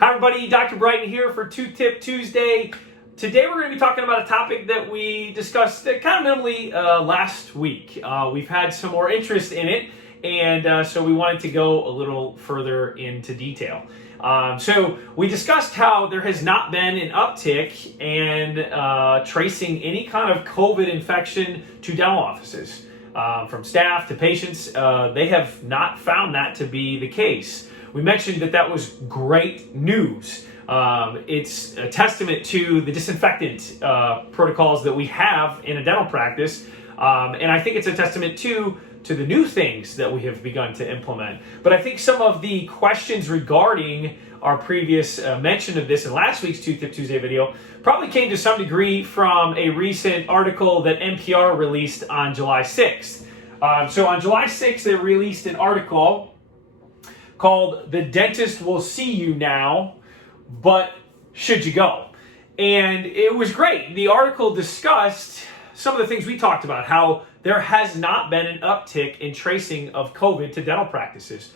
Hi everybody, Dr. Bryton here for Two Tip Tuesday. Today we're going to be talking about a topic that we discussed kind of minimally last week. We've had some more interest in it, and so we wanted to go a little further into detail. So we discussed how there has not been an uptick in tracing any kind of COVID infection to dental offices. From staff to patients, they have not found that to be the case. We mentioned that was great news. It's a testament to the disinfectant protocols that we have in a dental practice, and I think it's a testament to the new things that we have begun to implement. But I think some of the questions regarding our previous mention of this in last week's Two Tip Tuesday video probably came to some degree from a recent article that NPR released on July 6th. So on July 6th, they released an article called "The Dentist Will See You Now, But Should You Go?" And it was great. The article discussed some of the things we talked about, how there has not been an uptick in tracing of COVID to dental practices.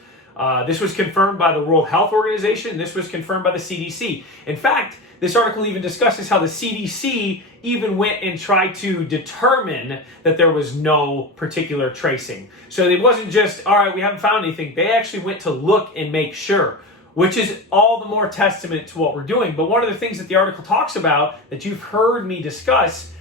This was confirmed by the World Health Organization. This was confirmed by the CDC. In fact, this article even discusses how the CDC even went and tried to determine that there was no particular tracing. So it wasn't just, all right, we haven't found anything. They actually went to look and make sure, which is all the more testament to what we're doing. But one of the things that the article talks about that you've heard me discuss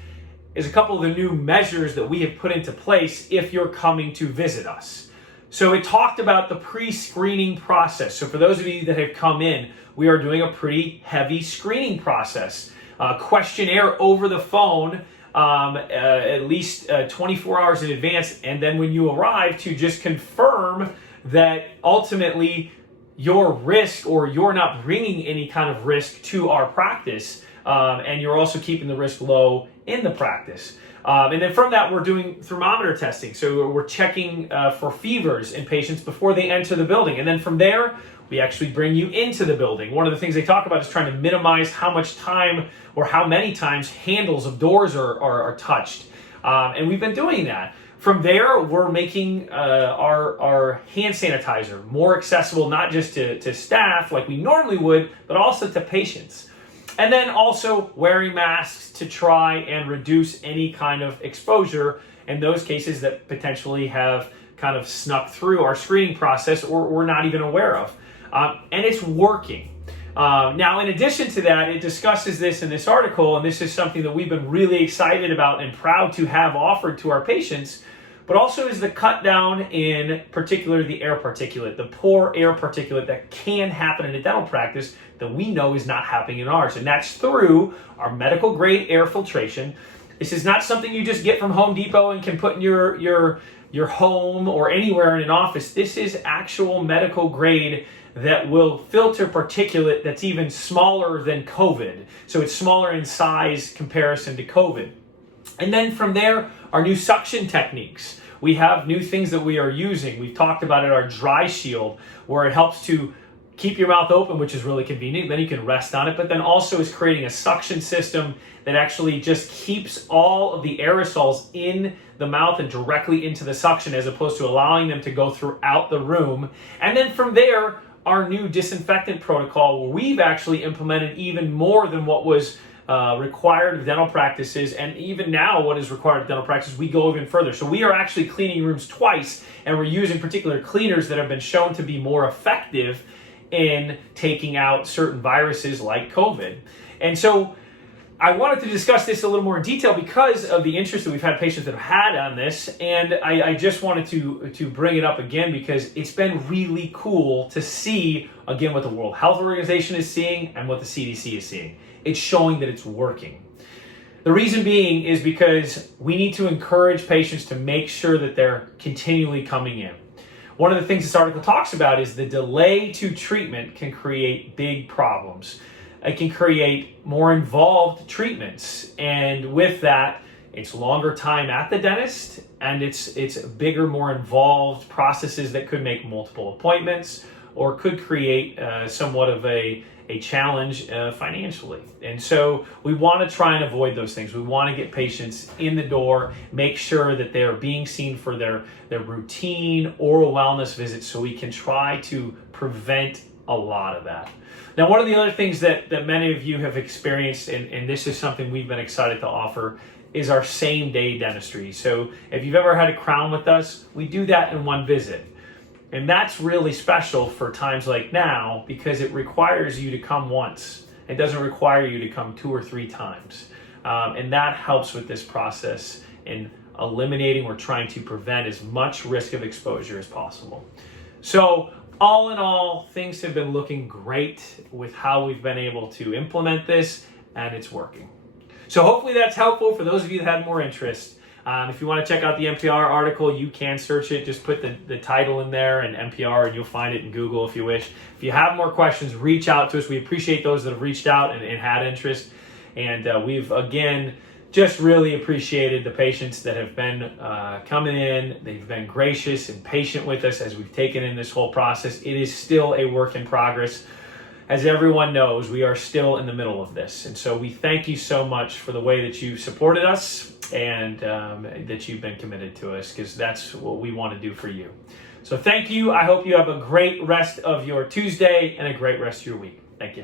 is a couple of the new measures that we have put into place if you're coming to visit us. So it talked about the pre-screening process. So for those of you that have come in, we are doing a pretty heavy screening process. Questionnaire over the phone at least 24 hours in advance, and then when you arrive to just confirm that ultimately your risk, or you're not bringing any kind of risk to our practice, and you're also keeping the risk low in the practice. And then from that, we're doing thermometer testing. So we're checking for fevers in patients before they enter the building. And then from there, we actually bring you into the building. One of the things they talk about is trying to minimize how much time or how many times handles of doors are touched. And we've been doing that. From there, we're making our hand sanitizer more accessible, not just to staff like we normally would, but also to patients. And then also wearing masks to try and reduce any kind of exposure in those cases that potentially have kind of snuck through our screening process or we're not even aware of. And it's working. Now, in addition to that, it discusses this in this article, and this is something that we've been really excited about and proud to have offered to our patients, but also is the cut down in particular the air particulate, the poor air particulate that can happen in a dental practice that we know is not happening in ours. And that's through our medical grade air filtration. This is not something you just get from Home Depot and can put in your home or anywhere in an office. This is actual medical grade that will filter particulate that's even smaller than COVID. So it's smaller in size comparison to COVID. And then from there, our new suction techniques. We have new things that we are using. We've talked about it, our dry shield, where it helps to keep your mouth open, which is really convenient. Then you can rest on it, but then also is creating a suction system that actually just keeps all of the aerosols in the mouth and directly into the suction, as opposed to allowing them to go throughout the room. And then from there, our new disinfectant protocol, where we've actually implemented even more than what was required of dental practices, and even now what is required of dental practices, we go even further. So we are actually cleaning rooms twice, and we're using particular cleaners that have been shown to be more effective in taking out certain viruses like COVID. And so I wanted to discuss this a little more in detail because of the interest that we've had patients that have had on this, and I just wanted to bring it up again because it's been really cool to see, again, what the World Health Organization is seeing and what the CDC is seeing. It's showing that it's working. The reason being is because we need to encourage patients to make sure that they're continually coming in. One of the things this article talks about is the delay to treatment can create big problems. It can create more involved treatments, and with that, it's longer time at the dentist, and it's bigger, more involved processes that could make multiple appointments or could create somewhat of a challenge financially. And so we want to try and avoid those things. We want to get patients in the door, make sure that they're being seen for their routine oral wellness visits, so we can try to prevent a lot of that. Now, one of the other things that many of you have experienced, and this is something we've been excited to offer, is our same-day dentistry. So if you've ever had a crown with us, we do that in one visit. And that's really special for times like now because it requires you to come once. It doesn't require you to come 2 or 3 times. And that helps with this process in eliminating or trying to prevent as much risk of exposure as possible. So all in all, things have been looking great with how we've been able to implement this, and it's working. So hopefully that's helpful for those of you that had more interest. If you want to check out the NPR article, you can search it. Just put the title in there and NPR, and you'll find it in Google if you wish. If you have more questions, reach out to us. We appreciate those that have reached out and had interest. And we've, again, just really appreciated the patients that have been coming in. They've been gracious and patient with us as we've taken in this whole process. It is still a work in progress. As everyone knows, we are still in the middle of this. And so we thank you so much for the way that you've supported us and that you've been committed to us, because that's what we want to do for you. So thank you. I hope you have a great rest of your Tuesday and a great rest of your week. Thank you.